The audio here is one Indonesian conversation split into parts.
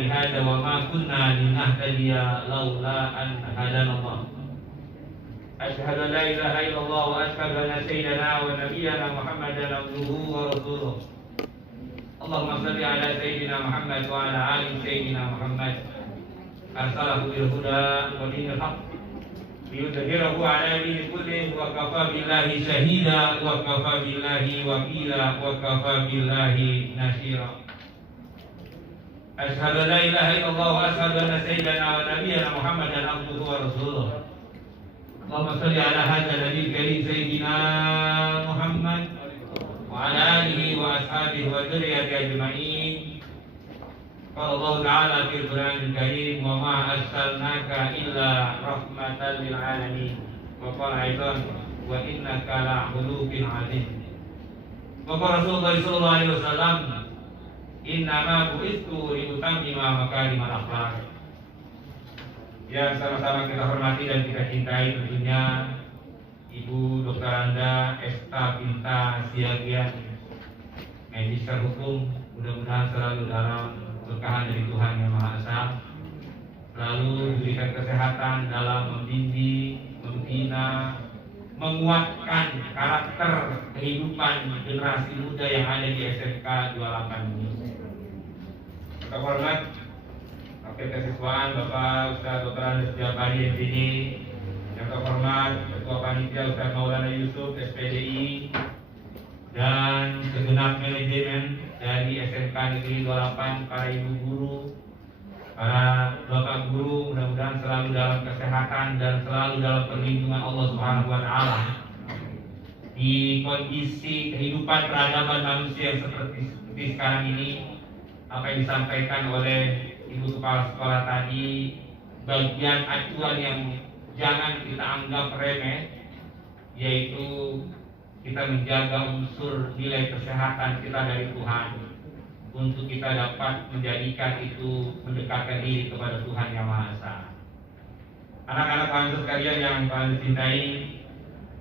لهذا وما كنا لنهتدي لولا أن هدانا الله. أشهد أن لا إله إلا الله وأشهد أن سيدنا ونبينا محمدا عبده ورسوله. اللهم صل على سيدنا محمد وعلى آل سيدنا محمد. أرسله بالهدى ودين الحق ليظهره على دين كله وكفى بالله شهيدا وكفى بالله وكيلا وكفى بالله نصيرا. أشهد أن لا إله إلا الله وأشهد أن سيدنا ونبينا محمدا عبده ورسوله. اللهم صل على هذا النبي الكريم سيدنا محمد وعلى آله وأصحابه وذريته أجمعين. قال الله تعالى في القرآن الكريم وما أرسلناك إلا رحمة للعالمين. وقال أيضا وإنك لخلق عظيم. وقال رسول الله صلى الله عليه وسلم innama bu'itsu liutammima makarimal akhlaq. Yang sama-sama kita hormati dan kita cintai tentunya Ibu Dr. Anda Esta Pinta Siagian, Magister Hukum. Mudah-mudahan selalu dalam berkahan dari Tuhan Yang Maha Esa, selalu diberikan kesehatan dalam membimbing, membina, menguatkan karakter kehidupan generasi muda yang ada di SMK 28 ini. Kita hormat Wakil Kesiswaan Bapak Ustaz Dr. Andes Jabari MPD, yang terhormat Ketua Panitia Ustaz Maulana Yusuf SPDI, dan segenap manajemen dari SMK Negeri 28, para ibu guru, para bapak guru, mudah-mudahan selalu dalam kesehatan dan selalu dalam perlindungan Allah Subhanahu wa Ta'ala. Di kondisi kehidupan peradaban manusia yang seperti sekarang ini, apa yang disampaikan oleh Ibu Kepala Sekolah tadi, bagian acuan yang jangan kita anggap remeh, yaitu kita menjaga unsur nilai kesehatan kita dari Tuhan, untuk kita dapat menjadikan itu mendekatkan diri kepada Tuhan Yang Maha Esa. Anak-anak Anda sekalian yang Anda cintai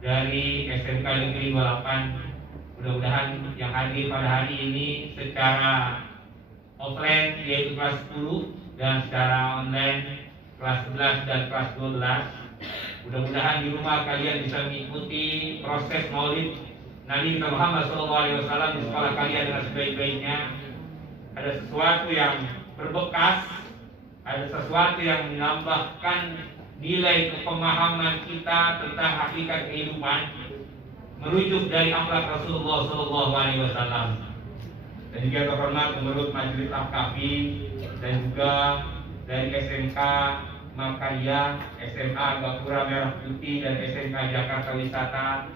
dari SMK Negeri 28, mudah-mudahan yang hadir pada hari ini secara offline yaitu kelas 10 dan secara online kelas 11 dan kelas 12, mudah-mudahan di rumah kalian bisa mengikuti proses Maulid Nabi Muhammad SAW di sekolah kalian dengan sebaik-baiknya. Ada sesuatu yang berbekas, ada sesuatu yang menambahkan nilai pemahaman kita tentang hakikat kehidupan, merujuk dari akhlak Rasulullah SAW. Dan juga terhormat menurut Majelis Al-Kafi dan juga dari SMK Makarya, SMA Gapura Merah Putih, dan SMK Jakarta Wisata.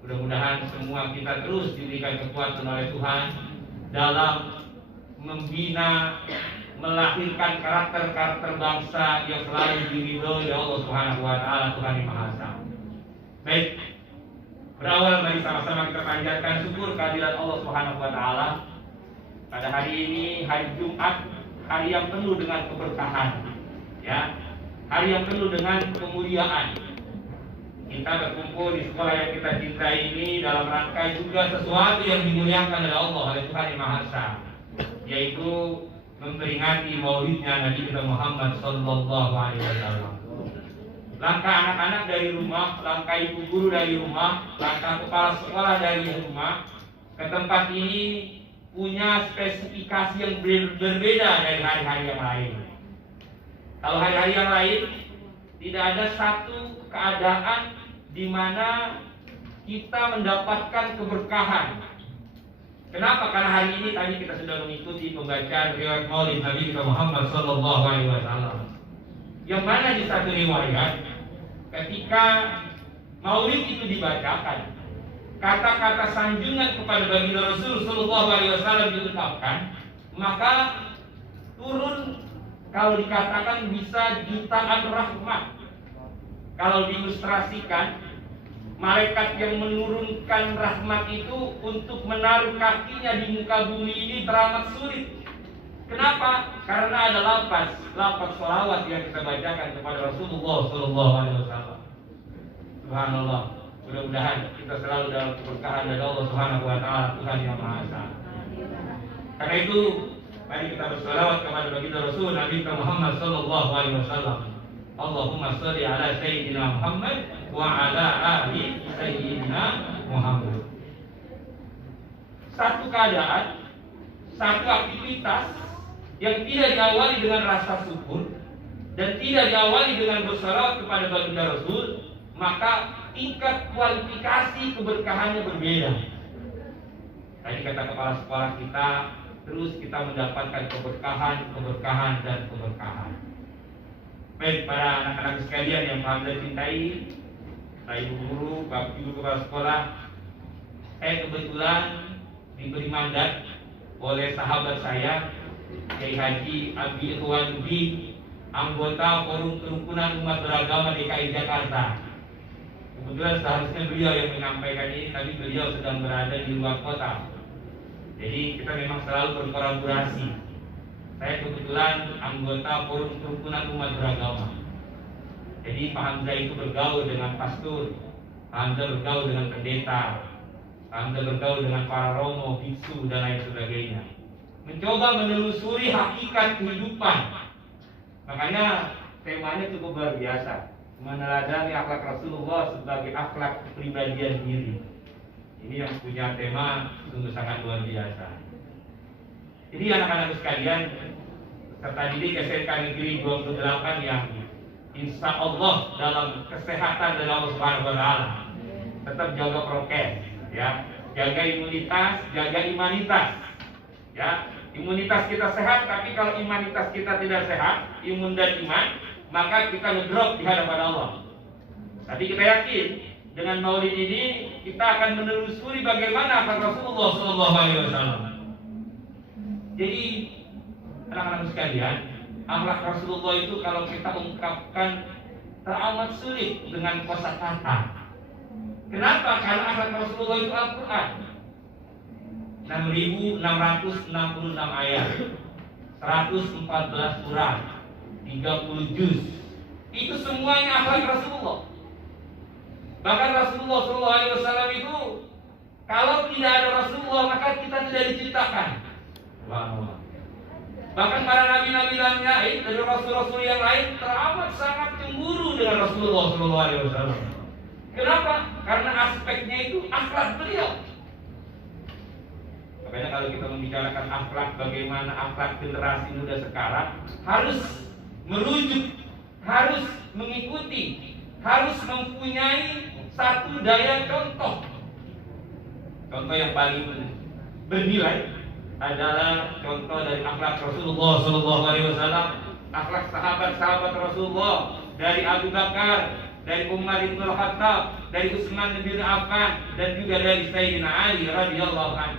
Mudah-mudahan semua kita terus diberikan kekuatan oleh Tuhan dalam membina, melahirkan karakter-karakter bangsa yang selalu diridhoi oleh Allah Subhanahu wa Ta'ala, Tuhan Yang Maha Esa. Baik, berawal mari sama-sama kita panjatkan syukur kehadirat Allah Subhanahu wa Ta'ala. Pada hari ini, hari Jumat, hari yang penuh dengan keberkahan, ya, hari yang penuh dengan kemuliaan. Kita berkumpul di sekolah yang kita cintai ini dalam rangka juga sesuatu yang dimuliakan oleh Allah, oleh Tuhan Yang Maha Esa, yaitu memperingati maulidnya Nabi kita Muhammad Sallallahu Alaihi Wasallam. Langkah anak-anak dari rumah, langkah ibu guru dari rumah, langkah kepala sekolah dari rumah ke tempat ini punya spesifikasi yang berbeda dari hari-hari yang lain. Kalau hari-hari yang lain tidak ada satu keadaan di mana kita mendapatkan keberkahan. Kenapa? Karena hari ini tadi kita sudah mengikuti pembacaan riwayat Maulid Nabi Muhammad Sallallahu Alaihi Wasallam. Yang mana di satu riwayat, ketika Maulid itu dibacakan, kata-kata sanjungan kepada baginda Rasul Sallallahu Alaihi Wasallam diungkapkan, maka turun, kalau dikatakan bisa jutaan rahmat. Kalau diilustrasikan, malaikat yang menurunkan rahmat itu untuk menaruh kakinya di muka bumi ini teramat sulit. Kenapa? Karena ada lafaz sholawat yang kita bacakan kepada Rasulullah Sallallahu Alaihi Wasallam. Subhanallah. Mudah-mudahan kita selalu dalam keberkahan dari Allah Subhanahu Wa Taala, Tuhan Yang Maha Esa. Karena itu Mari kita bersalawat kepada baginda Rasul Nabi Muhammad sallallahu alaihi wasallam. Allahumma shalli ala sayyidina Muhammad wa ala ali sayyidina Muhammad. Satu keadaan, satu aktivitas yang tidak diawali dengan rasa syukur dan tidak diawali dengan bersalawat kepada baginda Rasul, maka tingkat kualifikasi keberkahannya berbeda. Tadi kata kepala sekolah kita, terus kita mendapatkan keberkahan, dan keberkahan. Baik para anak-anak sekalian yang paham dan cintai, Pak Ibu Guru, Bapak Ibu Kepala Sekolah, saya kebetulan diberi mandat oleh sahabat saya, Kiai Haji Abi Ikhwanuddin, anggota Forum Kerukunan Umat Beragama DKI Jakarta. Kebetulan seharusnya beliau yang menyampaikan ini, tapi beliau sedang berada di luar kota. Jadi kita memang selalu berkolaborasi. Saya kebetulan anggota Forum Kerukunan Umat Beragama. Jadi Pak Hamzah itu bergaul dengan pastor, Pak Hamzah bergaul dengan pendeta, Pak Hamzah bergaul dengan para romo, biksu dan lain sebagainya. Mencoba menelusuri hakikat kehidupan. Makanya temanya cukup luar biasa, meneladani akhlak Rasulullah sebagai akhlak kepribadian diri. Ini yang punya tema sungguh sangat luar biasa. Jadi anak-anak sekalian, peserta didik SMK Negeri 28 yang insya Allah dalam kesehatan dari Allah Subhanahu Wa Taala, tetap jaga prokes, ya, jaga imunitas, jaga imanitas, ya. Imunitas kita sehat, tapi kalau imanitas kita tidak sehat, imun dan iman, maka kita ngedrop di hadapan Allah. Tapi kita yakin dengan maulid ini kita akan menelusuri bagaimana akhlak Rasulullah SAW. Jadi anak-anak sekalian, akhlak Rasulullah itu kalau kita ungkapkan teramat sulit dengan kosakata. Kenapa? Karena akhlak Rasulullah itu Al-Quran, 6.666 ayat, 114 surat, 30 juz. Itu semuanya akhlak Rasulullah. Bahkan Rasulullah SAW itu, kalau tidak ada Rasulullah maka kita tidak diciptakan. Bahkan para nabi-nabi lainnya dari rasul-rasul yang lain teramat sangat cemburu dengan Rasulullah SAW. Kenapa? Karena aspeknya itu akhlak beliau. Makanya kalau kita membicarakan akhlak, bagaimana akhlak generasi muda sekarang, harus merujuk, harus mengikuti, harus mempunyai satu daya contoh. Contoh yang paling bernilai adalah contoh dari akhlak Rasulullah SAW, akhlak sahabat-sahabat Rasulullah, dari Abu Bakar, dari Umar bin Khattab, dari Utsman bin Affan, dan juga dari Sayyidina Ali radhiyallahu anhu.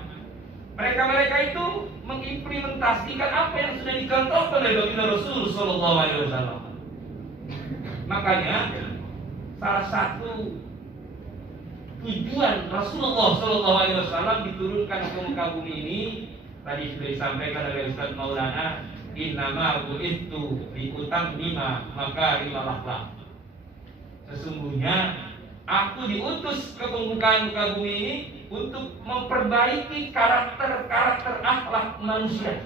Mereka itu mengimplementasikan apa yang sudah dicontohkan oleh baginda Rasul SAW. Makanya salah satu tujuan Rasulullah SAW diturunkan ke muka bumi ini tadi sudah disampaikan oleh Ustaz Maulana, innama bu'ithu liutammima makarimal akhlaq. Sesungguhnya aku diutus ke permukaan muka bumi ini untuk memperbaiki karakter akhlak manusia.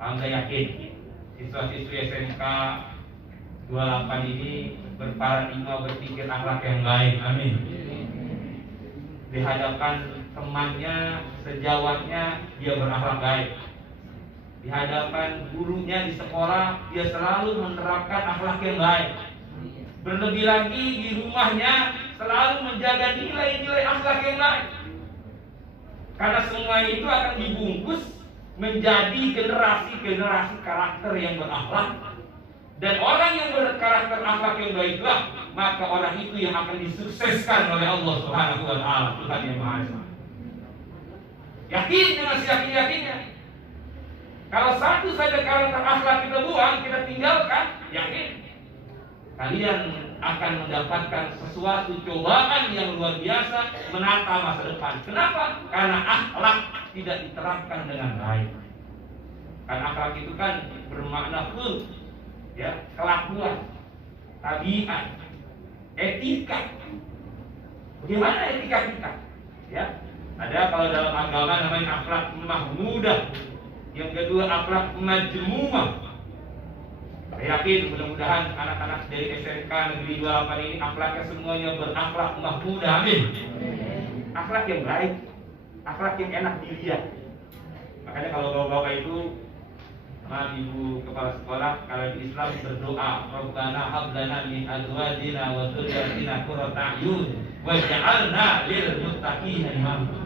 Anda yakin siswa-siswi SMK 28 ini berparadigma berpikir akhlak yang baik? Amin. Di hadapan temannya, sejawatnya dia berakhlak baik. Di hadapan gurunya di sekolah dia selalu menerapkan akhlak yang baik. Berlebih lagi di rumahnya selalu menjaga nilai-nilai akhlak yang baik. Karena semua itu akan dibungkus menjadi generasi-generasi karakter yang berakhlak. Dan orang yang berkarakter akhlak yang baiklah, maka orang itu yang akan disukseskan oleh Allah Subhanahu wa Ta'ala, Tuhan yang Maha Esa. Yakin dengan seyakin-yakinnya. Kalau satu saja karakter akhlak kita buang, kita tinggalkan, yakin kalian akan mendapatkan sesuatu cobaan yang luar biasa menata masa depan. Kenapa? Karena akhlak tidak diterapkan dengan baik. Karena akhlak itu kan bermakna khulq, ya, kelakuan, tabiat, etika. Bagaimana etika kita? Ya, ada kalau dalam agama namanya akhlak mahmudah. Yang kedua, akhlak majmumah. Saya yakin mudah-mudahan anak-anak dari SMK Negeri 28 ini akhlaknya semuanya berakhlak mahmudah. Amin. Akhlak yang baik, akhlak yang enak dilihat. Makanya kalau bapak-bapak itu sama ibu kepala sekolah, kalau di Islam berdoa, Rabbana hab lana min azwajina wa dzurriyyatina qurrata a'yun waj'alna lil muttaqina imama.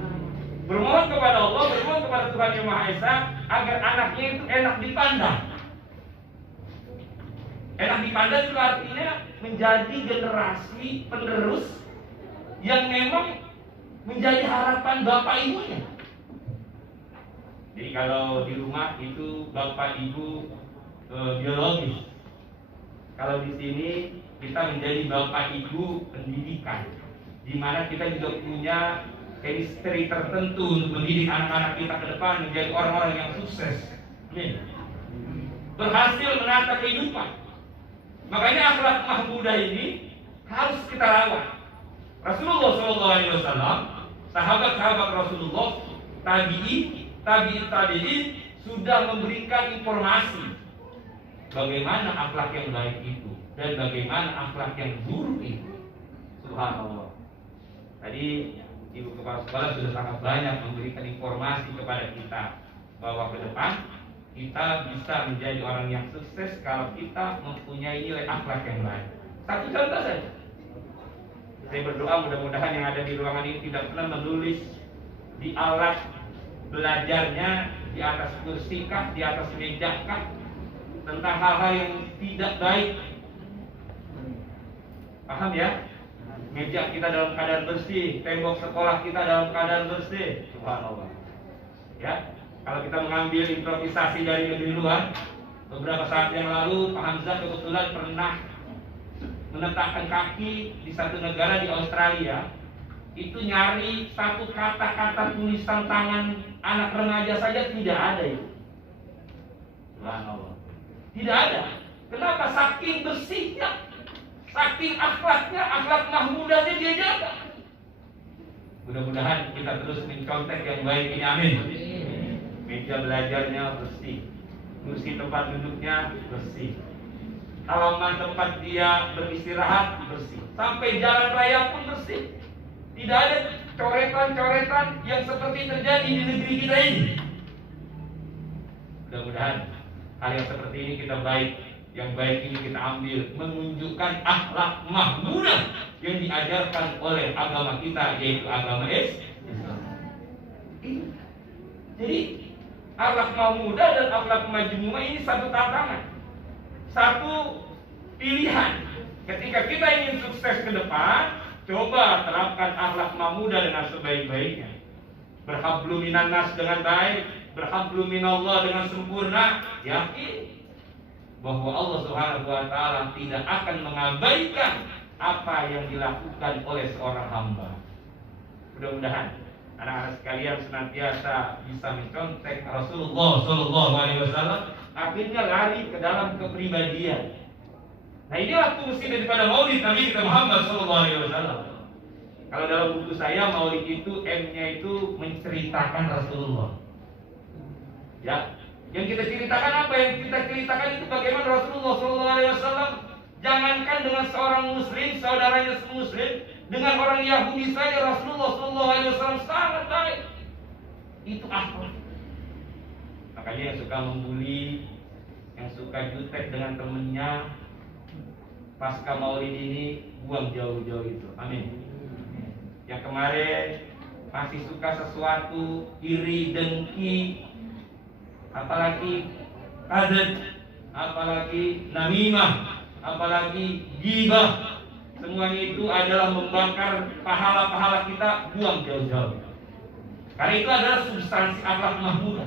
Bermohon kepada Allah, bermohon kepada Tuhan Yang Maha Esa agar anaknya itu enak dipandang. Enak dipandang itu artinya menjadi generasi penerus yang memang menjadi harapan bapak ibunya. Jadi kalau di rumah itu bapak ibu biologis. Kalau di sini kita menjadi bapak ibu pendidikan, di mana kita juga punya chemistry tertentu untuk mendidik anak-anak kita ke depan menjadi orang-orang yang sukses. Amin. Berhasil menata kehidupan. Makanya akhlak mahmudah ini harus kita rawat. Rasulullah SAW, sahabat-sahabat Rasulullah, tabi'in sudah memberikan informasi bagaimana akhlak yang baik itu dan bagaimana akhlak yang buruk itu. Subhanallah. Tadi ibu kepala sekolah sudah sangat banyak memberikan informasi kepada kita bahwa ke depan kita bisa menjadi orang yang sukses kalau kita mempunyai nilai akhlak yang baik. Satu contoh saja. Saya berdoa mudah-mudahan yang ada di ruangan ini tidak pernah menulis di alat belajarnya, di atas kursi kah, di atas meja kah, tentang hal-hal yang tidak baik. Paham ya? Meja kita dalam keadaan bersih, tembok sekolah kita dalam keadaan bersih. Subhanallah. Ya. Kalau kita mengambil improvisasi dari negeri luar, beberapa saat yang lalu Pak Hamzah kebetulan pernah menetapkan kaki di satu negara di Australia. Itu nyari satu kata-kata tulisan tangan anak remaja saja tidak ada itu. Subhanallah. Tidak ada. Kenapa? Saking bersihnya, saking akhlaknya, akhlak mahmudahnya dia jaga. Mudah-mudahan kita terus mencontek yang baik ini. Amin. Meja belajarnya bersih, kursi tempat duduknya bersih, halaman tempat dia beristirahat bersih, sampai jalan raya pun bersih. Tidak ada coretan-coretan yang seperti terjadi di negeri kita ini. Mudah-mudahan hal yang seperti ini kita baik, yang baik ini kita ambil, menunjukkan akhlak mahmudah yang diajarkan oleh agama kita, yaitu agama Islam. Jadi akhlak mahmudah dan akhlak majmumah ini satu tantangan, satu pilihan. Ketika kita ingin sukses ke depan, coba terapkan akhlak mahmudah dengan sebaik-baiknya. Berhablu minan nas dengan baik, berhablu minallah dengan sempurna. Yakin bahwa Allah Subhanahu wa taala tidak akan mengabaikan apa yang dilakukan oleh seorang hamba. Mudah-mudahan anak-anak sekalian senantiasa bisa mencontek Rasulullah SAW, akhirnya lari ke dalam kepribadian. Nah, inilah fungsi daripada Maulid Nabi kita Muhammad SAW. Kalau dalam buku saya Maulid itu M-nya itu menceritakan Rasulullah. Ya, yang kita ceritakan apa? Yang kita ceritakan itu bagaimana Rasulullah SAW. Jangankan dengan seorang Muslim, saudaranya Muslim, dengan orang Yahudi saja Rasulullah SAW sangat baik. Itu akhlak. Makanya yang suka membuli, yang suka jutek dengan temennya, pasca Maulid ini buang jauh-jauh itu. Amin. Yang kemarin masih suka sesuatu iri, dengki, apalagi hadat, apalagi namimah, apalagi ghibah. Semuanya itu adalah membakar pahala-pahala kita, buang jauh-jauh. Karena itu adalah substansi akhlak mahmudah.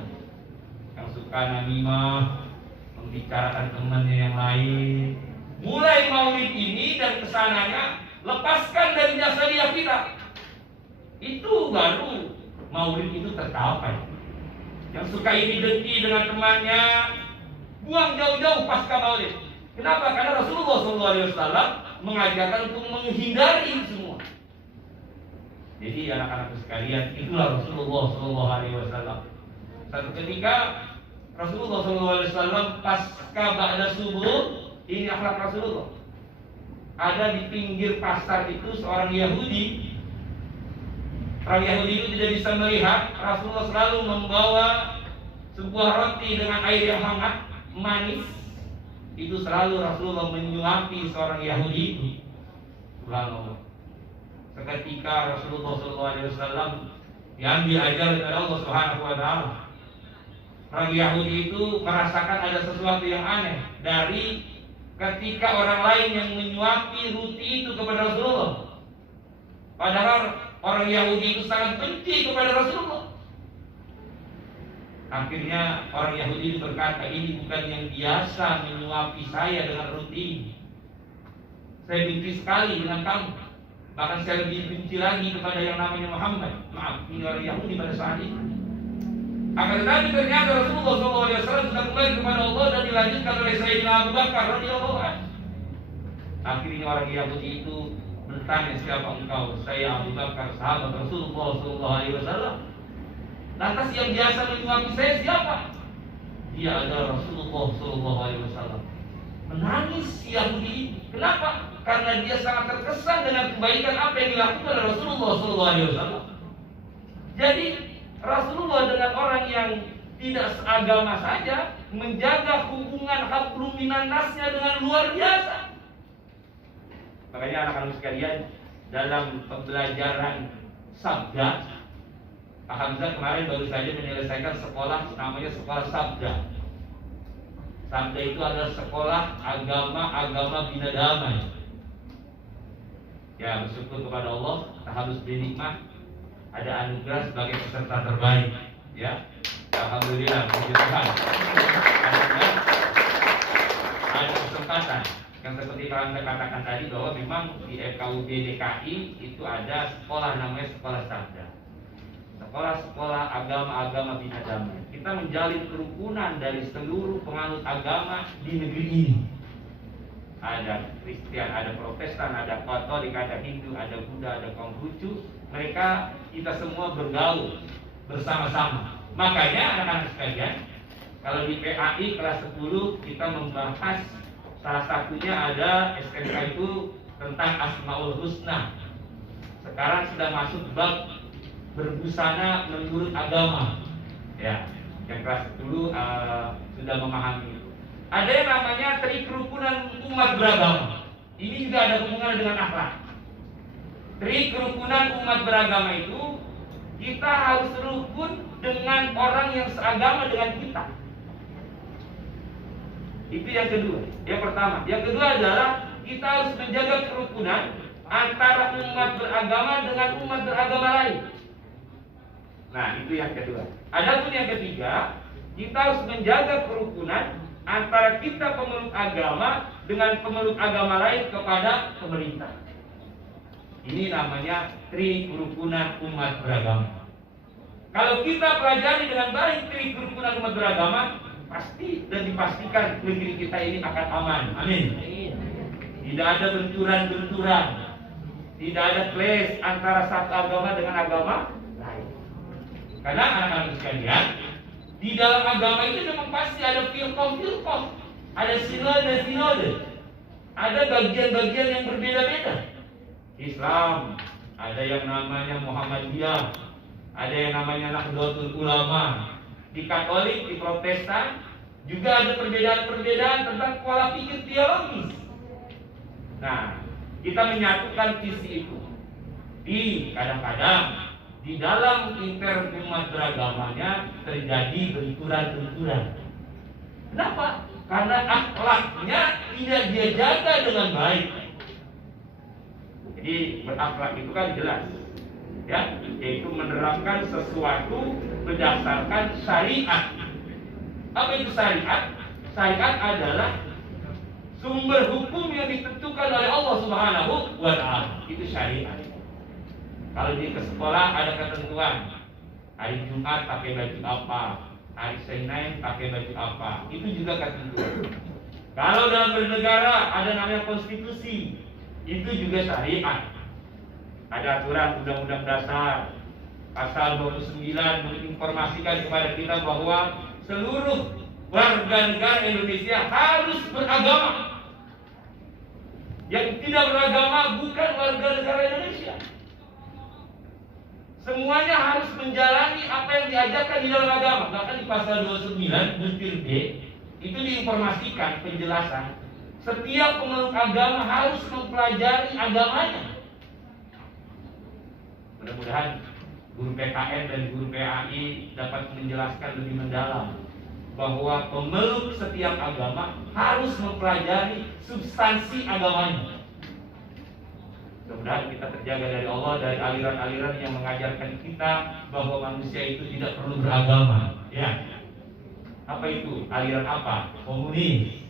Yang suka namimah, membicarakan temannya yang lain. Mulai Maulid ini dan kesananya, lepaskan dari jasa dia kita. Itu baru Maulid itu tercapai. Yang suka iri dengki dengan temannya, buang jauh-jauh pasca Maulid. Kenapa? Karena Rasulullah SAW mengajarkan untuk menghindari semua. Jadi anak-anak sekalian, itulah Rasulullah SAW. Satu ketika Rasulullah SAW pasca ba'da subuh, ini akhlak Rasulullah. Ada di pinggir pasar itu seorang Yahudi. Orang Yahudi itu tidak bisa melihat. Rasulullah selalu membawa sebuah roti dengan air yang hangat, manis. Itu selalu Rasulullah menyuapi seorang Yahudi itu. Subhanallah. Seketika Rasulullah SAW diambil ajar oleh Allah Subhanahu wa Ta'ala. Orang Yahudi itu merasakan ada sesuatu yang aneh dari ketika orang lain yang menyuapi roti itu kepada Rasulullah. Padahal orang Yahudi itu sangat benci kepada Rasulullah. Akhirnya orang Yahudi itu berkata, ini bukan yang biasa menyuapi saya dengan roti ini. Saya benci sekali dengan kamu. Bahkan saya lebih benci lagi kepada yang namanya Muhammad. Maaf, ini orang Yahudi pada saat itu. Akan tetapi ternyata Rasulullah SAW sudah kembali kepada Allah dan dilanjutkan oleh Sayyidina Abu Bakar radhiyallahu anhu. Akhirnya orang Yahudi itu bertanya, siapa engkau? Saya Abu Bakar, sahabat Rasulullah SAW. Lantas yang biasa menyuapi saya siapa? Dia adalah Rasulullah SAW. Menangis si Yahudi. Kenapa? Karena dia sangat terkesan dengan kebaikan apa yang dilakukan oleh Rasulullah SAW. Jadi Rasulullah dengan orang yang tidak seagama saja menjaga hubungan hablum minan nasnya dengan luar biasa. Makanya anak-anak sekalian, dalam pembelajaran sabda, Pak Hamzah kemarin baru saja menyelesaikan sekolah namanya sekolah sabda. Sabda itu adalah sekolah agama bina damai. Ya, bersyukur kepada Allah, kita harus bernikmat ada anugerah sebagai peserta terbaik. Ya, alhamdulillah, puji Tuhan. Ada kesempatan yang seperti kalian katakan tadi bahwa memang di FKUD DKI itu ada sekolah namanya sekolah sabda. Sekolah-sekolah agama bina damai. Kita menjalin kerukunan dari seluruh penganut agama di negeri ini. Ada Kristen, ada Protestan, ada Katolik, ada Hindu, ada Buddha, ada Konghucu. Mereka, kita semua bergaul bersama-sama. Makanya anak-anak sekalian, kalau di PAI kelas 10 kita membahas salah satunya ada SMK itu tentang Asmaul Husna. Sekarang sudah masuk bab berbusana menurut agama. Ya, yang kelas 10 sudah memahami itu. Ada yang namanya tri kerukunan umat beragama. Ini juga ada hubungan dengan akhlak. Tri kerukunan umat beragama itu kita harus rukun dengan orang yang seagama dengan kita. Itu yang kedua. Yang pertama. Yang kedua adalah kita harus menjaga kerukunan antara umat beragama dengan umat beragama lain. Nah, itu yang kedua. Adapun yang ketiga, kita harus menjaga kerukunan antara kita pemeluk agama dengan pemeluk agama lain kepada pemerintah. Ini namanya tri kerukunan umat beragama. Kalau kita pelajari dengan baik tri kerukunan umat beragama, pasti dan dipastikan negeri kita ini akan aman. Amin. Tidak ada benturan-benturan, tidak ada clash antara satu agama dengan agama lain. Karena anak-anak sekalian, di dalam agama itu memang pasti ada firqah, ada sinode, ada bagian-bagian yang berbeda-beda. Islam, ada yang namanya Muhammadiyah, ada yang namanya Nahdlatul Ulama. Di Katolik, di Protestan juga ada perbedaan-perbedaan tentang pola pikir teologis. Nah, kita menyatukan visi itu. Kadang-kadang di dalam interumat beragamanya terjadi benturan-benturan. Kenapa? Karena akhlaknya tidak dia jaga dengan baik. Jadi berakhlak itu kan jelas, ya, yaitu menerapkan sesuatu berdasarkan syariat. Apa itu syariat? Syariat adalah sumber hukum yang ditentukan oleh Allah Subhanahu wa Ta'ala. Itu syariat. Kalau di sekolah ada ketentuan, hari Jumat pakai baju apa, hari Senin pakai baju apa, itu juga ketentuan. Kalau dalam bernegara ada namanya konstitusi, itu juga syariat. Ada aturan Undang-Undang Dasar pasal 29 menginformasikan kepada kita bahwa seluruh warga negara Indonesia harus beragama. Yang tidak beragama bukan warga negara Indonesia. Semuanya harus menjalani apa yang diajarkan di dalam agama. Bahkan di pasal 29 butir D itu diinformasikan penjelasan setiap pemeluk agama harus mempelajari agamanya. Mudah-mudahan guru PKN dan guru PAI dapat menjelaskan lebih mendalam bahwa pemeluk setiap agama harus mempelajari substansi agamanya. Mudah-mudahan kita terjaga dari Allah, dari aliran-aliran yang mengajarkan kita bahwa manusia itu tidak perlu beragama. Ya, apa itu? Aliran apa? Komunis,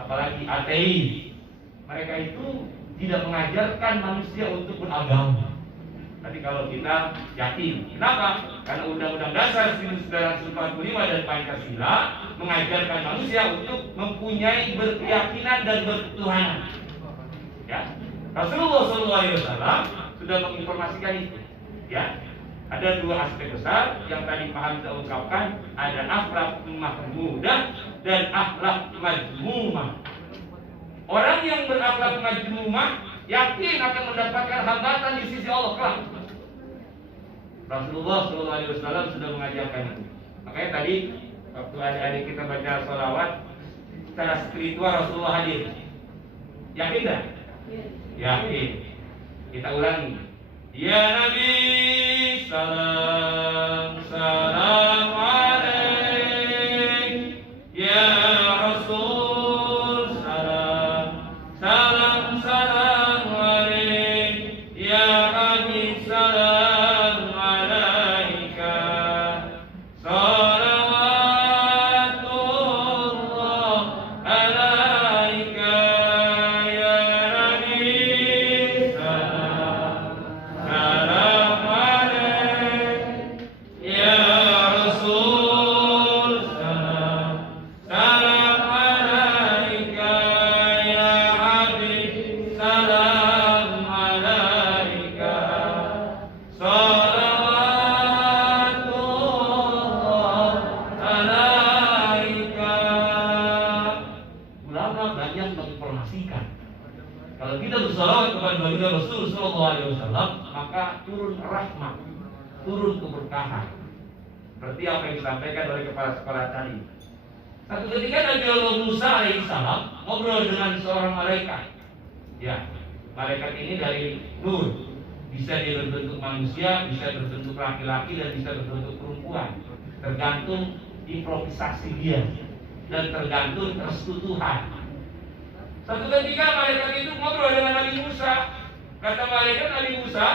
apalagi ateis. Mereka itu tidak mengajarkan manusia untuk beragama. Tapi kalau kita yakin, kenapa? Karena Undang-Undang Dasar 1945 dan Pancasila mengajarkan manusia untuk mempunyai berkeyakinan dan berketuhanan. Ya, Rasulullah SAW sudah menginformasikan itu. Ya, ada dua aspek besar yang tadi Pak Hamzah ungkapkan, ada akhlak mahmudah dan akhlak majmumah. Orang yang berakhlak majmumah yakin akan mendapatkan hambatan di sisi Allah kelak. Rasulullah SAW sudah mengajarkan itu. Makanya tadi waktu adik-adik kita baca sholawat secara spiritual Rasulullah hadir. Yakin tak? Yakin. Kita ulangi. Ya Nabi, salam salam alaik. Ya Rasul, salam salam salam alaik. Ya Habib, salam alaika. Salawatullah alaika. Ya Nabi, salam salam alaik. Ya Rasul, salam salam alaika. Ya Habib, salam alaika. Salawatullah alaika. Ulama banyak menginformasikan kalau kita bersalawat kepada baginda Rasul sallallahu alaihi wasallam, maka turun rahmat, turun keberkahan. Seperti apa yang disampaikan oleh kepala sekolah tadi. Satu ketika Nabi Allah Musa alaihissalam ngobrol dengan seorang malaikat. Ya, malaikat ini dari nur, bisa dia berbentuk manusia, bisa berbentuk laki-laki, dan bisa berbentuk perempuan. Tergantung improvisasi dia dan tergantung restu Tuhan. Satu ketika malaikat itu ngobrol dengan Nabi Musa. Kata malaikat Nabi Musa,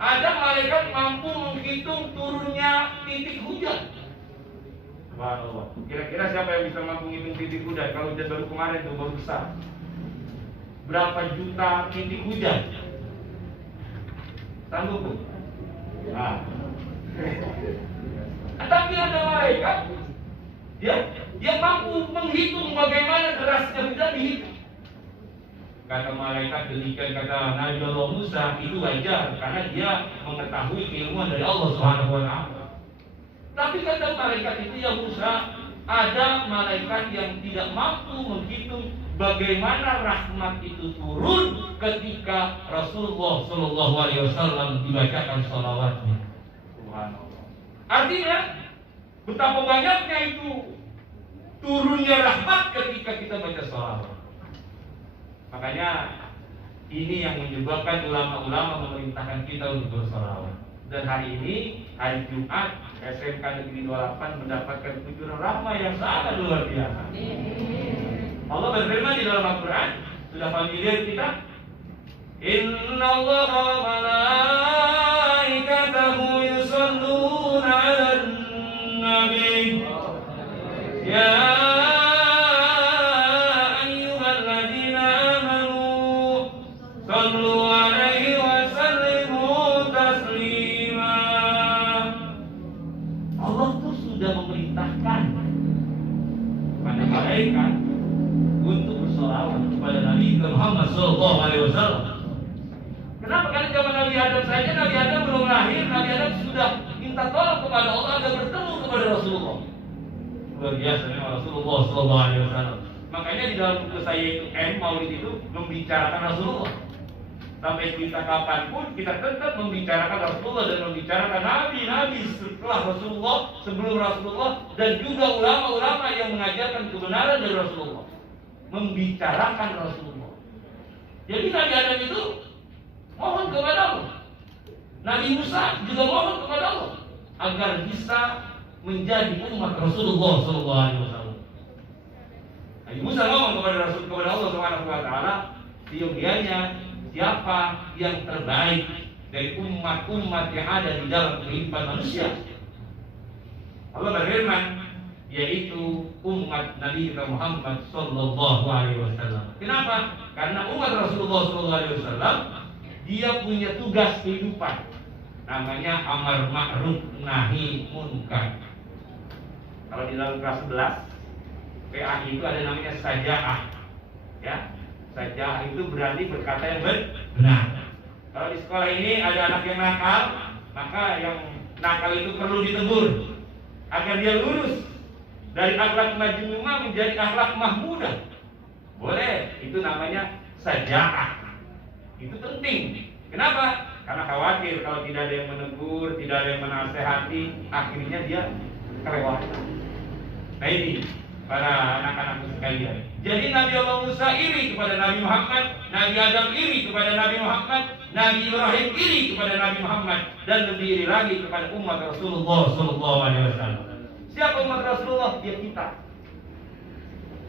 ada malaikat mampu menghitung turunnya titik hujan. Subhanallah. Kira-kira siapa yang bisa mampu menghitung titik hujan? Kalau hujan baru kemarin itu baru besar. Berapa juta titik hujan? Sanggup Bu? Nah. Tapi ada malaikat dia mampu menghitung bagaimana derasnya hujan dihitung. Kata malaikat demikian, kata Nabi Allah Musa, itu wajar karena dia mengetahui keilmuan dari Allah Subhanahu wa taala. Tapi kata malaikat itu, ya Musa, ada malaikat yang tidak mampu menghitung bagaimana rahmat itu turun ketika Rasulullah Shallallahu Alaihi Wasallam dibacakan sholawatnya. Subhanallah. Artinya betapa banyaknya itu turunnya rahmat ketika kita baca sholawat. Makanya ini yang menyebabkan ulama-ulama memerintahkan kita untuk bersolawat. Dan hari ini, hari Jumat, SMK Negeri 28 mendapatkan kucuran rahmah yang sangat luar biasa. Allah berfirman di dalam Al-Quran, sudah familiar kita? Inna Allah wa malaikatahu yusalluna 'alan nabi. Ya untuk bersolawat kepada Nabi Muhammad Sallallahu Alaihi Wasallam. Kenapa? Karena zaman Nabi Adam saja, Nabi Adam belum lahir, Nabi Adam sudah minta tolong kepada Allah agar bertemu kepada Rasulullah. luar biasa memang Rasulullah Sallallahu Alaihi Wasallam. Makanya di dalam buku saya itu Maulid itu membicarakan Rasulullah. Sampai kita kapanpun kita tetap membicarakan Rasulullah dan membicarakan nabi-nabi setelah Rasulullah, sebelum Rasulullah, dan juga ulama-ulama yang mengajarkan kebenaran dari Rasulullah. Membicarakan Rasulullah. Jadi Nabi Adam itu mohon kepada Allah. Nabi Musa juga mohon kepada Allah agar bisa menjadi umat Rasulullah Sallallahu Alaihi Wasallam. Nabi Musa mohon kepada Allah Subhanahu Wa Taala, sesungguhnya siapa yang terbaik dari umat-umat yang ada di dalam kehidupan manusia? Allah berfirman, yaitu umat Nabi kita Muhammad Sallallahu Alaihi Wasallam. Kenapa? Karena umat Rasulullah Sallallahu Alaihi Wasallam dia punya tugas kehidupan, namanya amar ma'ruf nahi munkar. Kalau di dalam kelas 11 PAI itu ada namanya sajaah, ya. Sajaah itu berarti berkata yang benar. Kalau di sekolah ini ada anak yang nakal, maka yang nakal itu perlu ditegur agar dia lurus dari akhlak majnunah menjadi akhlak mahmudah. Boleh, itu namanya sajaah. Itu penting. Kenapa? Karena khawatir kalau tidak ada yang menegur, tidak ada yang menasehati, akhirnya dia kelewatan. Nah ini para anak-anak sekalian. Jadi Nabi Allah Musa iri kepada Nabi Muhammad, Nabi Adam iri kepada Nabi Muhammad, Nabi Ibrahim iri kepada Nabi Muhammad, dan lebih iri lagi kepada umat Rasulullah Sallallahu Alaihi Wasallam. Siapa umat Rasulullah? Dia kita.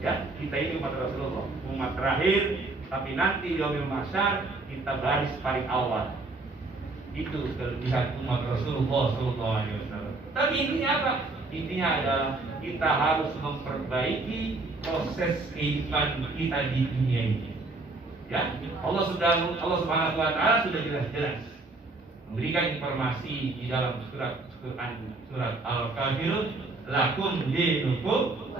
Ya, kita ini umat Rasulullah, umat terakhir. Tapi nanti di yaumil mahsyar kita baris paling awal. Itu kelebihan umat Rasulullah Sallallahu Alaihi Wasallam. Tapi intinya apa? Intinya adalah kita harus memperbaiki proses kehidupan kita di dunia ini. Ya, Allah Subhanahu Wa Taala sudah jelas-jelas memberikan informasi di dalam surat Quran, surat Al-Kafirun, lakum dinukum,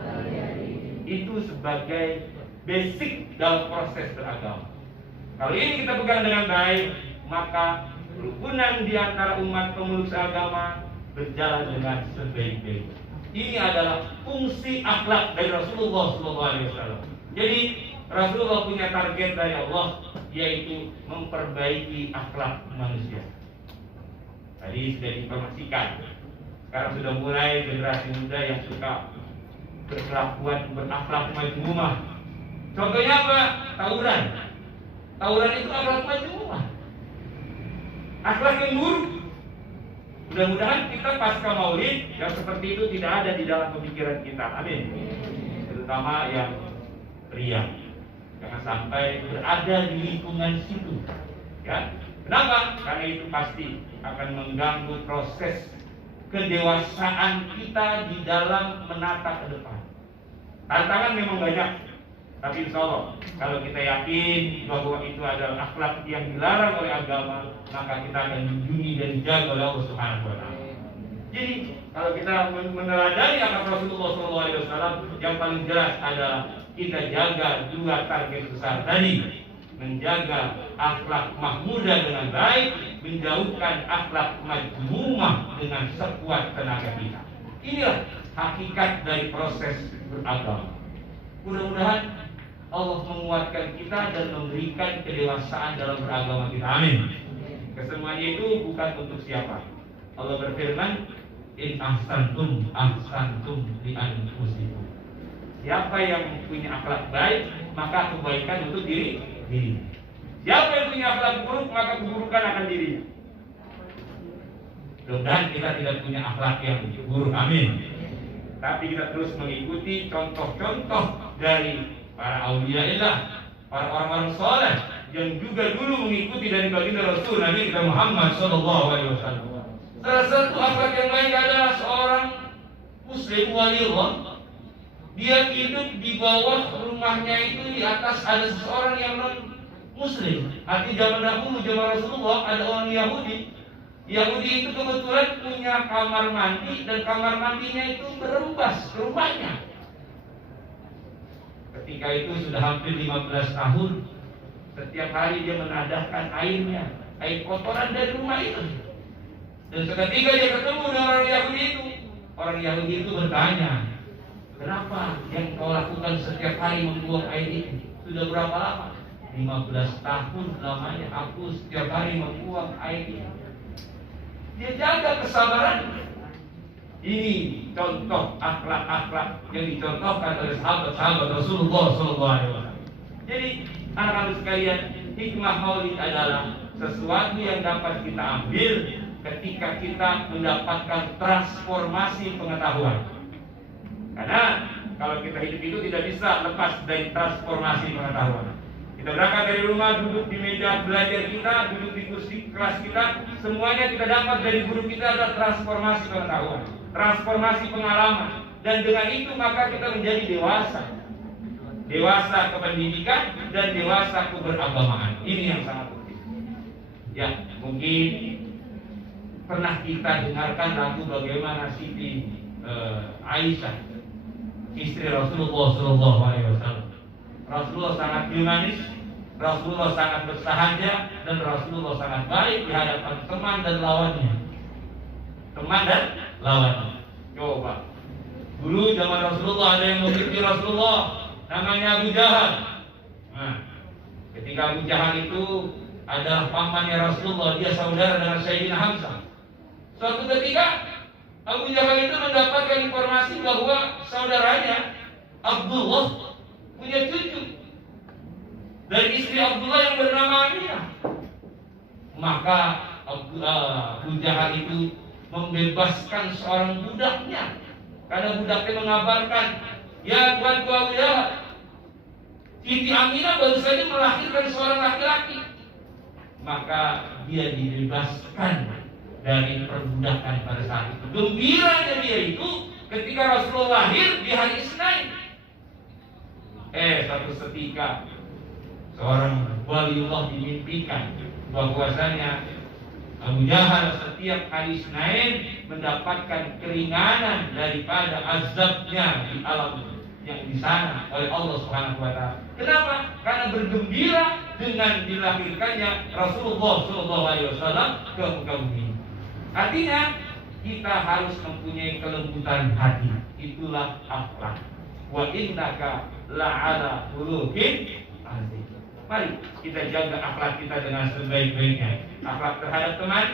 itu sebagai basic dalam proses beragama. Kalau ini kita pegang dengan baik, maka kerukunan di antara umat pemeluk agama berjalan dengan sebaik-baiknya. Ini adalah fungsi akhlak dari Rasulullah SAW. Jadi Rasulullah punya target dari Allah, yaitu memperbaiki akhlak manusia. Tadi sudah diinformasikan. Sekarang sudah mulai generasi muda yang suka berkelakuan, berakhlak majnunah. Contohnya apa? Tawuran. Tawuran itu akhlak majnunah, akhlak yang buruk. Mudah-mudahan kita pasca Maulid yang seperti itu tidak ada di dalam pemikiran kita. Amin. Terutama yang pria, jangan sampai berada di lingkungan situ. Ya. Kenapa? Karena itu pasti akan mengganggu proses kedewasaan kita di dalam menata ke depan. Tantangan memang banyak, tapi insya Allah kalau kita yakin bahwa itu adalah akhlak yang dilarang oleh agama, maka kita akan dilindungi dan dijaga oleh Allah Subhanahu Wa Taala. Jadi kalau kita meneladani akhlak Rasulullah SAW, yang paling jelas adalah kita jaga dua target besar tadi: menjaga akhlak mahmudah dengan baik, menjauhkan akhlak majmumah dengan sekuat tenaga kita. Inilah hakikat dari proses beragama. Mudah-mudahan Allah menguatkan kita dan memberikan kedewasaan dalam beragama kita. Amin. Kesemuanya itu bukan untuk siapa. Allah berfirman, in ahsantum li anfusikum. Siapa yang punya akhlak baik, maka kebaikan untuk diri. Siapa yang punya akhlak buruk, maka keburukan akan dirinya. Mudah-mudahan kita tidak punya akhlak yang buruk. Amin. Tapi kita terus mengikuti contoh-contoh dari para auliyaillah, para orang-orang saleh yang juga dulu mengikuti dari baginda Rasul Nabi kita Muhammad Sallallahu Alaihi Wasallam. Salah satu akhlak yang baik adalah seorang muslim waliullah. Dia hidup di bawah rumahnya itu, di atas ada seseorang yang non muslim. Arti zaman dahulu, zaman Rasulullah, ada orang Yahudi. Yahudi itu kebetulan punya kamar mandi, dan kamar mandinya itu berembas ke rumahnya. Ketika itu sudah hampir 15 tahun, setiap hari dia menadahkan airnya, air kotoran dari rumah itu. Dan seketika dia ketemu dengan orang Yahudi itu bertanya, Kenapa yang kau lakukan setiap hari membuang air itu? Sudah berapa lama? 15 tahun lamanya aku setiap hari membuang air itu. Dia jaga kesabaran. Ini contoh akhlak-akhlak yang dicontohkan oleh sahabat-sahabat Rasulullah SAW. Jadi anak-anak sekalian, hikmah maulid adalah sesuatu yang dapat kita ambil ketika kita mendapatkan transformasi pengetahuan. Karena kalau kita hidup itu tidak bisa lepas dari transformasi pengetahuan. Kita berangkat dari rumah, duduk di meja belajar kita, duduk di kursi kelas kita, semuanya kita dapat dari guru kita adalah transformasi pengetahuan, transformasi pengalaman. Dan dengan itu maka kita menjadi dewasa. Dewasa kependidikan dan dewasa keberagamaan. Ini yang sangat penting. Ya, mungkin pernah kita dengarkan lagu bagaimana Siti Aisyah, istri Rasulullah SAW. Rasulullah sangat humanis, Rasulullah sangat bersahaja, dan Rasulullah sangat baik di hadapan teman dan lawannya. Teman dan lawannya. Coba, dulu zaman Rasulullah ada yang memiliki Rasulullah, namanya Abu Jahal. Nah, ketika Abu Jahal itu adalah pamannya Rasulullah, dia saudara dengan Sayyidina Hamzah. Suatu ketika Abu Jahal itu mendapatkan informasi bahwa saudaranya Abdullah punya cucu dari istri Abdullah yang bernama Aminah. Maka Abu Jahal itu membebaskan seorang budaknya, karena budaknya mengabarkan, ya tuanku Abu Jahal, Siti Aminah baru saja melahirkan seorang laki-laki. Maka dia dibebaskan dari perbudakan pada saat itu. Gembiranya dia itu ketika Rasulullah lahir di hari Isnin. Satu ketika seorang waliullah dimimpikan bahwasanya Abu Jahal setiap hari Isnin mendapatkan keringanan daripada azabnya di alam yang di sana oleh Allah Subhanahu wa taala. Kenapa? Karena bergembira dengan dilahirkannya Rasulullah SAW ke muka bumi. Artinya kita harus mempunyai kelembutan hati. Itulah akhlak. Wa innaka la'ala khuluqin azim. Mari kita jaga akhlak kita dengan sebaik-baiknya. Akhlak terhadap teman,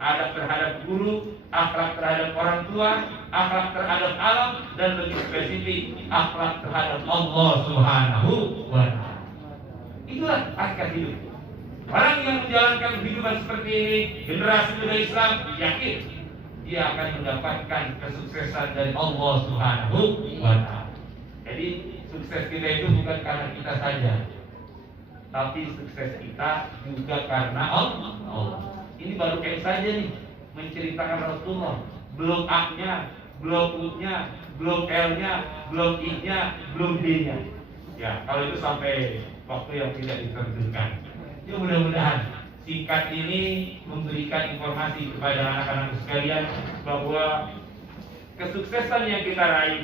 akhlak terhadap guru, akhlak terhadap orang tua, akhlak terhadap alam, dan lebih spesifik akhlak terhadap Allah Subhanahu wa taala. Itulah akhlak hidup. Orang yang menjalankan kehidupan seperti ini, generasi muda Islam, yakin dia akan mendapatkan kesuksesan dari Allah Subhanahu wa taala. Jadi sukses kita itu bukan karena kita saja, tapi sukses kita juga karena Allah. Ini baru kayak saja nih menceritakan Rasulullah. Belum A-nya, belum U-nya, belum L-nya, belum I-nya, belum D-nya. Ya, kalau itu sampai waktu yang tidak ditentukan. Ya, mudah-mudahan singkat ini memberikan informasi kepada anak-anak sekalian bahwa kesuksesan yang kita raih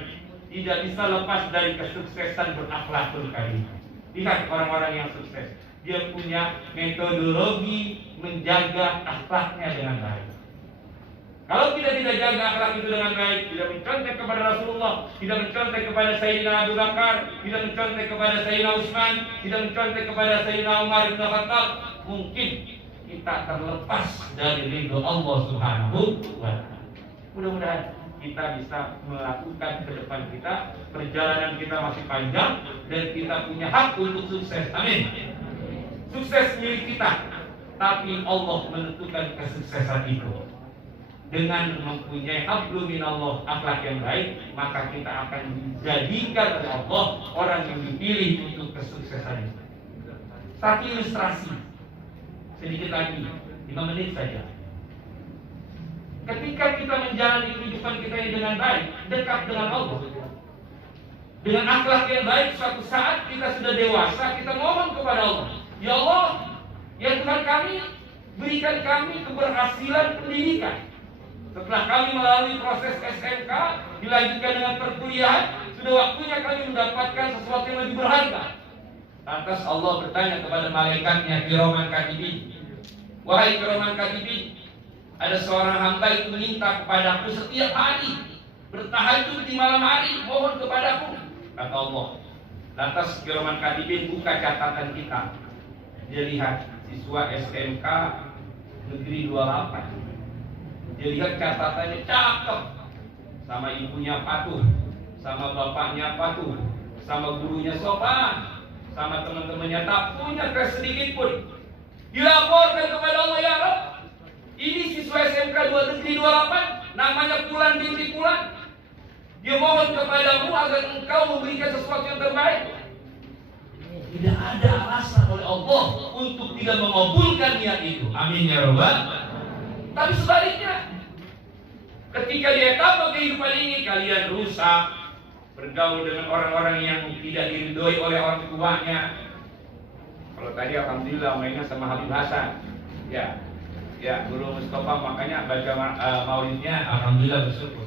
tidak bisa lepas dari kesuksesan berakhlakul karimah. Lihat orang-orang yang sukses, dia punya metodologi menjaga akhlaknya dengan baik. Kalau kita tidak jaga akhlak itu dengan baik, tidak mencontek kepada Rasulullah, tidak mencontek kepada Sayyidina Abu Bakar, tidak mencontek kepada Sayyidina Utsman, tidak mencontek kepada Sayyidina Umar bin Khattab, mungkin kita terlepas dari ridho Allah Subhanahu wa taala. Mudah-mudahan kita bisa melakukan ke depan kita, perjalanan kita masih panjang dan kita punya hak untuk sukses. Amin. Sukses milik kita, tapi Allah menentukan kesuksesan itu. Dengan mempunyai hablum minallah, akhlak yang baik, maka kita akan dijadikan oleh Allah orang yang dipilih untuk kesuksesan itu. Satu ilustrasi sedikit lagi, 5 menit saja. Ketika kita menjalani kehidupan kita ini dengan baik, dekat dengan Allah, dengan akhlak yang baik, suatu saat kita sudah dewasa, kita ngomong kepada Allah, ya Allah, ya Tuhan kami, berikan kami keberhasilan pendidikan. Setelah kami melalui proses SMK, dilanjutkan dengan perkuliahan, sudah waktunya kami mendapatkan sesuatu yang lebih berharga. Lantas Allah bertanya kepada malaikatnya, Kiraman Katibin, wahai Kiraman Katibin, ada seorang hamba itu meminta kepadaku setiap hari bertahajud di malam hari, mohon kepadaku. Kata Allah. Lantas Kiraman Katibin buka catatan kita. Dia lihat siswa SMK Negeri 28. Dia lihat catatannya cakep. Sama ibunya patuh, sama bapaknya patuh, sama gurunya sopan, sama teman-temannya tak punya tes sedikit pun. Dilaporkan kepada Allah, ya Rabb, ini siswa SMK Negeri 28, namanya Fulan binti Fulan. Dia mohon kepadamu agar engkau memberikan sesuatu yang terbaik. Tidak ada alasan oleh Allah untuk tidak mengabulkan niat itu. Amin ya Rabbal. Tapi sebaliknya, ketika dia tahu kehidupan ini kalian rusak, bergaul dengan orang-orang yang tidak diridhoi oleh orang tuanya. Kalau tadi alhamdulillah mainnya sama Habib Hasan. Ya, Guru Mustafa makanya baca maulidnya alhamdulillah bersyukur.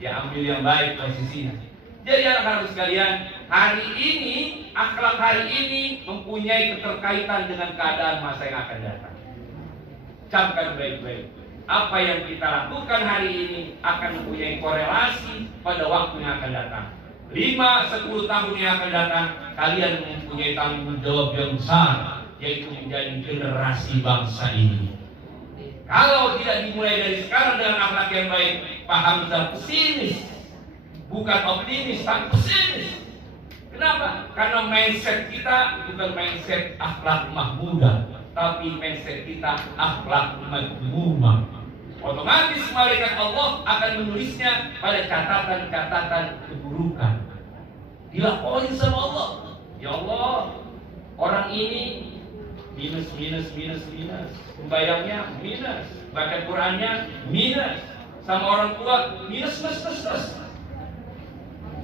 Ya, ambil yang baik posisinya. Jadi anak-anak sekalian, hari ini, akhlak hari ini mempunyai keterkaitan dengan keadaan masa yang akan datang. Camkan baik-baik. Apa yang kita lakukan hari ini akan mempunyai korelasi pada waktu yang akan datang. 5-10 tahun yang akan datang, kalian mempunyai tanggung jawab yang besar, yaitu menjadi generasi bangsa ini. Kalau tidak dimulai dari sekarang dengan akhlak yang baik, Pak Hamzah pesimis, bukan optimis, tapi pesimis. Kenapa? Karena mindset kita bukan mindset akhlak mahmudah, tapi mindset kita akhlak madmumah. Otomatis malaikat Allah akan menulisnya pada catatan-catatan keburukan. Dilaporin sama Allah. Ya Allah, orang ini minus. Membayangnya minus, baca Qurannya minus, sama orang tua minus.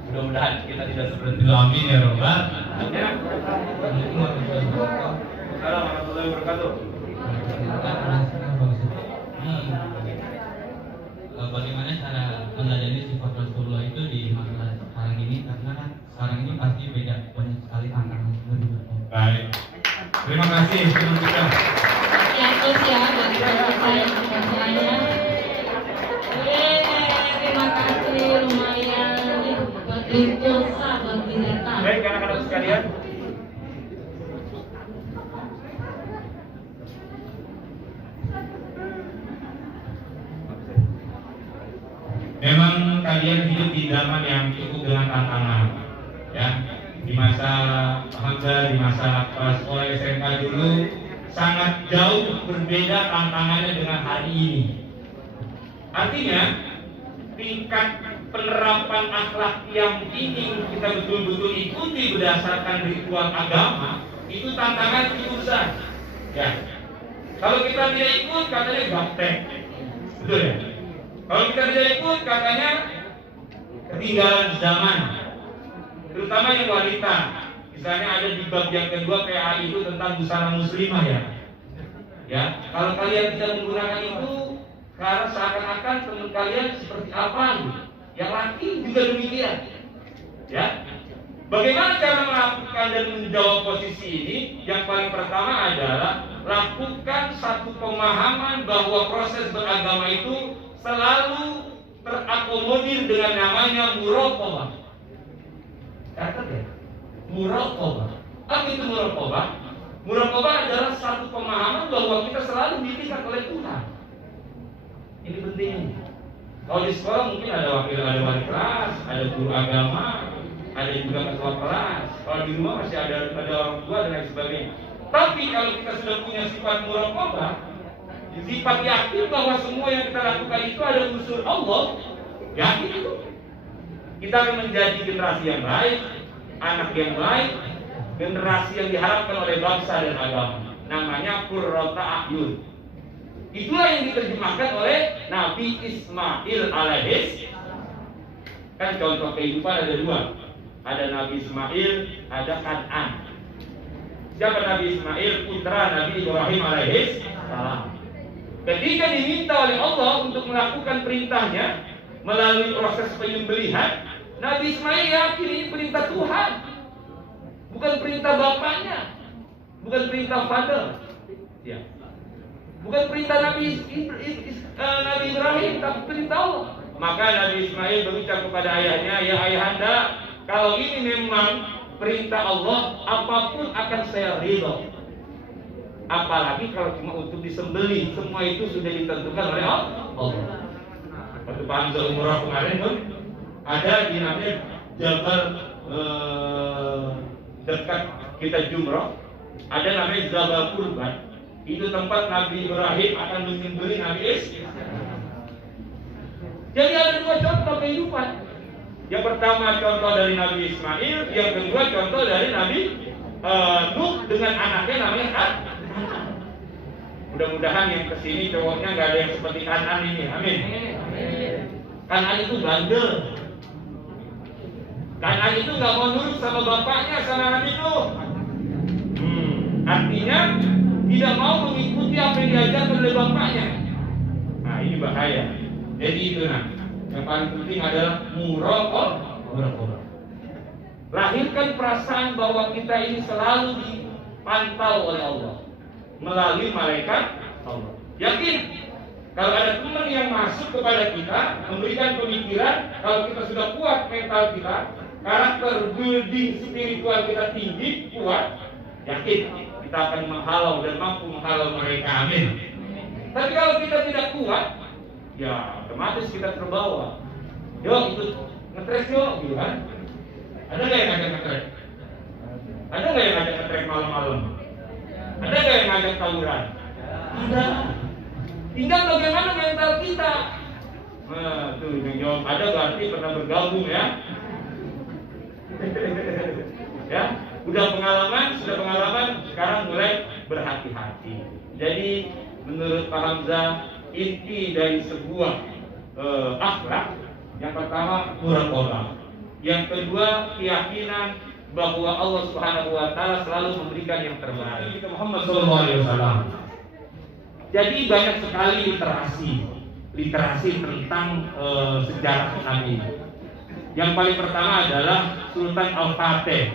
Mudah-mudahan kita tidak seperti itu. Amin ya Rabbal. Assalamualaikum warahmatullahi wabarakatuh. Bagaimana cara melayani sifat Rasulullah itu di masa sekarang ini, karena kan sekarang ini pasti beda, banyak sekali tantangan. Baik. Terima kasih teman kita. Ya, terus ya bagi saya yang bertanya. Terima kasih, lumayan buat dosa buat binatang. Baik anak-anak sekalian, Memang kalian hidup di zaman yang cukup dengan tantangan, ya. Di masa Hamzah, di masa sekolah SMK dulu sangat jauh berbeda tantangannya dengan hari ini. Artinya tingkat penerapan akhlak yang ingin kita betul-betul ikuti berdasarkan ritual agama itu tantangan cukup besar. Ya. Kalau kita tidak ikut katanya gaptek, betul ya? Kalau kita tidak ikut katanya ketinggalan zaman, terutama yang wanita. Misalnya ada di bab yang kedua PA itu tentang busana muslimah ya. Ya, kalau kalian tidak menggunakan itu, karena seakan-akan teman kalian seperti apa gitu. Yang laki juga demikian. Ya. Bagaimana cara melakukan dan menjawab posisi ini? Yang paling pertama adalah lakukan satu pemahaman bahwa proses beragama itu selalu terakomodir dengan namanya muraqabah. Catat ya, muraqabah. Apa itu muraqabah? Muraqabah adalah satu pemahaman bahwa kita selalu dilihat oleh Tuhan. Ini penting. Kalau di sekolah mungkin ada wali kelas, ada guru agama, ada juga ketua kelas. Kalau di rumah masih ada orang tua dan lain sebagainya. Tapi kalau kita sudah punya sifat muraqabah, sifat yakin bahwa semua yang kita lakukan itu ada unsur Allah, yakin itu, kita akan menjadi generasi yang baik, anak yang baik, generasi yang diharapkan oleh bangsa dan agama. Namanya qurrata a'yun. Itulah yang diterjemahkan oleh Nabi Ismail alaihis. Kan contoh kehidupan ada dua, ada Nabi Ismail, ada Kan'an. Siapa Nabi Ismail? Putra Nabi Ibrahim alaihis salam. Ketika diminta oleh Allah untuk melakukan perintahnya melalui proses penyembelihan, Nabi Ismail yakin ini perintah Tuhan, bukan perintah bapaknya, bukan perintah father, ya, bukan perintah Nabi Ibrahim, tapi perintah Allah. Maka Nabi Ismail berucap kepada ayahnya, ya ayahanda, kalau ini memang perintah Allah, apapun akan saya ridho. Apalagi kalau cuma untuk disembelih, semua itu sudah ditentukan oleh Allah. Waktu Pak Hamzah umrah kemarin pun ada di namanya Jabal dekat kita jumrah, ada namanya Jabal Kurban. Itu tempat Nabi Ibrahim akan menyembelih Nabi Ishmael. Jadi ada dua contoh kehidupan. Yang pertama contoh dari Nabi Ismail, yang kedua contoh dari Nabi Nuh dengan anaknya namanya Kan. Mudah-mudahan yang kesini cowoknya nggak ada yang seperti Kanan ini, amin. Kanan itu bandel. Kanan itu nggak mau nurut sama bapaknya, sama Nabi Nuh. Artinya tidak mau mengikuti apa yang diajarkan oleh bapaknya. Nah ini bahaya. Jadi itu yang paling penting adalah muraqabah. Lahirkan perasaan bahwa kita ini selalu dipantau oleh Allah melalui malaikat Allah. Yakin kalau ada teman yang masuk kepada kita memberikan pemikiran, kalau kita sudah kuat mental kita, karakter building spiritual kita tinggi, kuat, yakin kita akan menghalau dan mampu menghalau mereka, amin. Tapi kalau kita tidak kuat, ya otomatis kita terbawa. Yuk ikut ngetrek yuk, gitu kan? Ada nggak yang ngajak ngetrek? Ada nggak yang ngajak ngetrek malam-malam? Ada nggak yang ngajak tawuran? Ada. Tinggal bagaimana mental kita. Nah, tuh yang jawab ada berarti pernah bergabung ya. Ya, sudah pengalaman, sekarang mulai berhati-hati. Jadi menurut Pak Hamzah, inti dari sebuah akhlak yang pertama muraqabah, yang kedua keyakinan bahwa Allah Subhanahu wa taala selalu memberikan yang terbaik. Kita Muhammad sallallahu alaihi wasallam. Jadi banyak sekali literasi tentang sejarah Nabi. Yang paling pertama adalah Sultan Al-Fatih,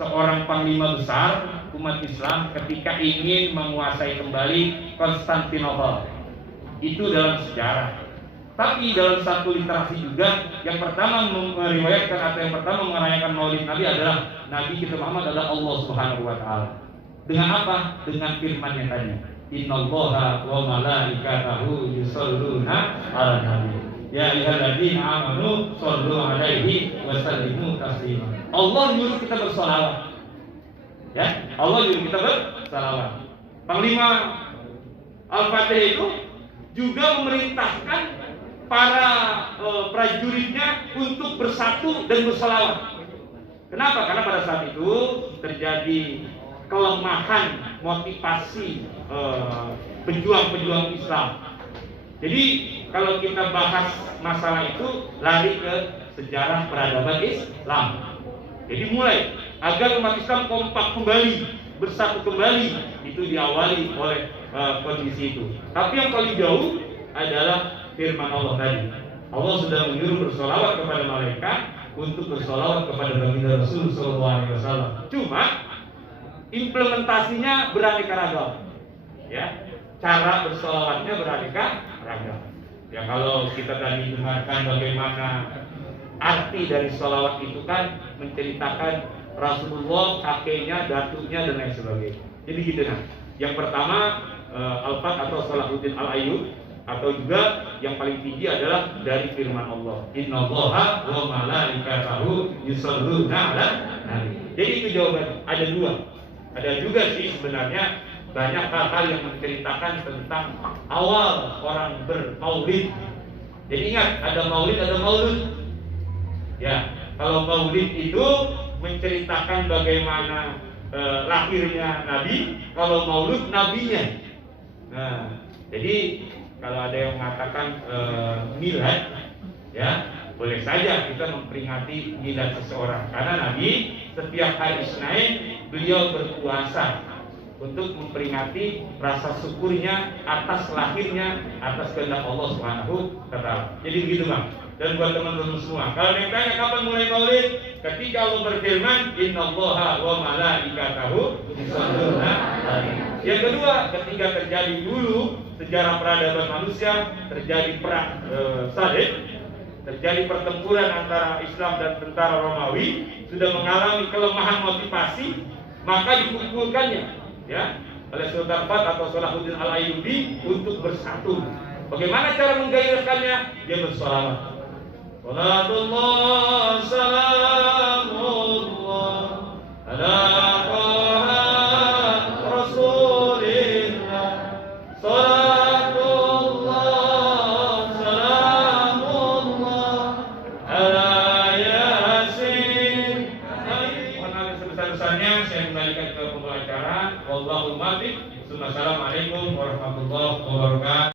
seorang panglima besar umat Islam ketika ingin menguasai kembali Konstantinopel. Itu dalam sejarah. Tapi dalam satu literasi juga, yang pertama meriwayatkan atau yang pertama merayakan Maulid Nabi adalah Nabi kita Muhammad adalah Allah Subhanahu wa taala. Dengan apa? Dengan firman yang tadi. Innallaha wa malaikatahu yusholluna 'alan nabi. Ya ayyuhalladzina amanu shollu 'alaihi wa sallimu taslima. Allah nyuruh kita bersolawat. Ya, Allah nyuruh kita bersolawat. Panglima Al-Fatih itu juga memerintahkan para prajuritnya untuk bersatu dan berselawat. Kenapa? Karena pada saat itu terjadi kelemahan motivasi pejuang-pejuang Islam. Jadi kalau kita bahas masalah itu lari ke sejarah peradaban Islam. Jadi mulai agar umat Islam kompak kembali, bersatu kembali, itu diawali oleh kondisi itu. Tapi yang paling jauh adalah firman Allah tadi. Allah sudah menyuruh bersolawat kepada malaikat untuk bersolawat kepada baginda Rasul sallallahu alaihi wasallam. Cuma implementasinya beraneka ragam. Ya, cara bersolawatnya beraneka ragam. Ya kalau kita tadi dengarkan bagaimana arti dari solawat itu kan menceritakan Rasulullah, kakeknya, datuknya dan lain sebagainya. Jadi gitu nah. Yang pertama Al-Fat atau Salahuddin Al-Ayyub, atau juga yang paling tinggi adalah dari firman Allah. Innallaha wa malaikatahu yusholluna 'alan nabi. Jadi itu jawabannya. Ada dua. Ada juga sih sebenarnya banyak hal-hal yang menceritakan tentang awal orang bermaulid. Jadi ingat, ada maulid, ada maulud. Ya, kalau maulid itu menceritakan bagaimana lahirnya Nabi, kalau maulud nabinya. Nah, jadi kalau ada yang mengatakan milad, ya boleh saja kita memperingati milad seseorang. Karena Nabi setiap hari Isnin beliau berpuasa untuk memperingati rasa syukurnya atas lahirnya, atas kehendak Allah Subhanahu wa taala. Jadi begitu Bang. Dan buat teman-teman semua, kalau yang tanya kapan mulai maulid, ketika Allah berfirman, Innallaha wa malaikatahu yusholluna 'alaihi. Yang kedua, ketika terjadi dulu sejarah peradaban manusia, terjadi perang Salib, terjadi pertempuran antara Islam dan tentara Romawi, sudah mengalami kelemahan motivasi, maka dikumpulkannya ya oleh Sultan Fat atau Salahuddin Al-Ayyubi untuk bersatu. Bagaimana cara menggairahkannya? Dia bersolawat. Salatullah salamullah ala Taha Rasulillah. Salatullah salamullah ala Yasin. Mohon maaf sebesar-besarnya, saya kembalikan ke pembicara. Wallahul muwaffiq. Assalamualaikum warahmatullahi wabarakatuh.